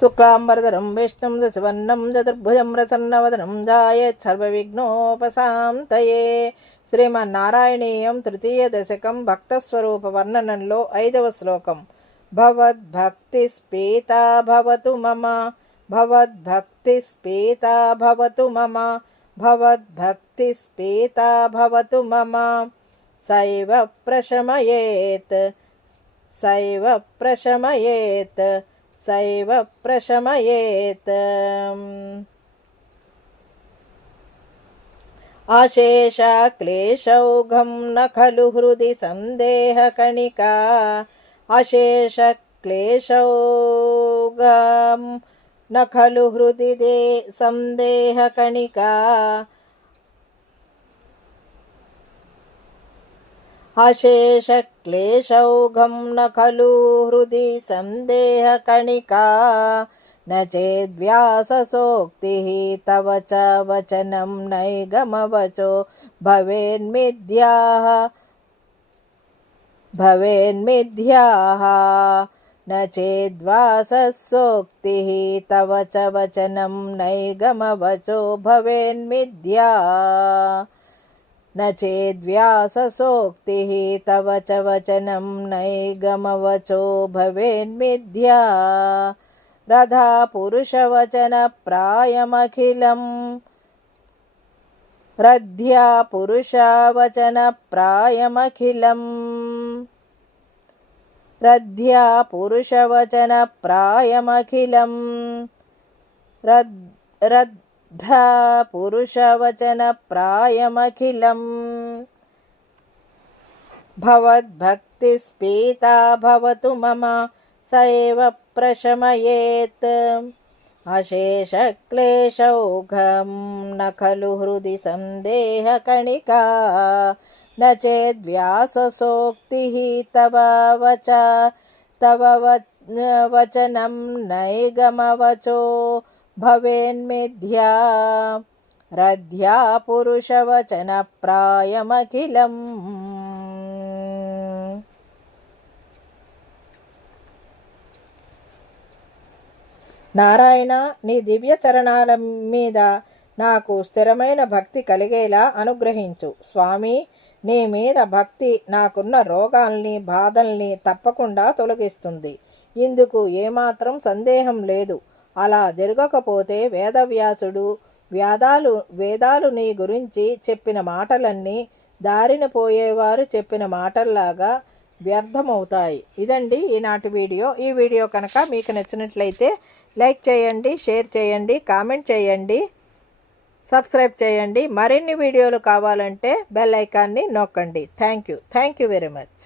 శుక్లాంబరధరం విష్ణుం దశవర్ణం చతుర్భుజం ప్రసన్నవదనం ధ్యాయేత్ సర్వవిఘ్నోపశాంతయే. శ్రీమన్నారాయణీయం తృతీయ దశకం భక్తస్వరూప వర్ణనంలో 5వ శ్లోకం. భవద్భక్తిస్పీతా భవతు మమ, భవద్భక్తిస్పీతా భవతు మమ, భవద్భక్తిస్పీతా భవతు మమ. సైవ ప్రశమయేత్, సైవ ప్రశమయేత్, సైవ ప్రశమయేత్. అశేష క్లేశౌఘం న ఖలు హృది సందేహకణికా, అశేష క్లేశౌఘం న ఖలు హృది సందేహకణికా, అశేష క్లేశౌఘం న ఖలు హృది సందేహకణికా. న చేద్వ్యాససోక్తిః తవ చ వచనం నైగమవచో భవేన్మిథ్యాః, భవేన్మిథ్యాః. న చేద్వ్యాససోక్తిః తవ చ వచనం నైగమవచో భవేన్మిథ్యాః. న చేద్వ్యాససోక్తిః తవ చ వచనం నైగమవచో భవేన్మిథ్యాః. రథా పురుషవచన ప్రాయమఖిలం, రథ్యా పురుషవచన ప్రాయమఖిలం, రథ్యా పురుషవచన ప్రాయమఖిలం, రథా పురుషవచన ప్రాయమఖిలం. భవద్భక్తిస్పీతా భవతు మమ, సైవ ప్రశమయేత్. అశేష క్లేశౌఘం న ఖలు హృది సందేహకణికా. న చేద్వ్యాససోక్తిః తవ వచ, తవ వచనం నైగమవచో భవేన్మిథ్యాః. రథ్యా పురుషవచన ప్రాయమఖిలం. నారాయణ, నీ దివ్య చరణాల మీద నాకు స్థిరమైన భక్తి కలిగేలా అనుగ్రహించు. స్వామి, నీ మీద భక్తి నాకున్న రోగాల్ని బాధల్ని తప్పకుండా తొలగిస్తుంది. ఇందుకు ఏమాత్రం సందేహం లేదు. అలా జరగకపోతే వేదవ్యాసుడు వేదాలు నీ గురించి చెప్పిన మాటలన్నీ దారిన పోయేవారు చెప్పిన మాటల్లాగా వ్యర్థమవుతాయి. ఇదండి ఈనాటి వీడియో. ఈ వీడియో కనుక మీకు నచ్చినట్లయితే లైక్ చేయండి, షేర్ చేయండి, కామెంట్ చేయండి, సబ్స్క్రైబ్ చేయండి. మరిన్ని వీడియోలు కావాలంటే బెల్ ఐకాన్ని నొక్కండి. Thank you very much.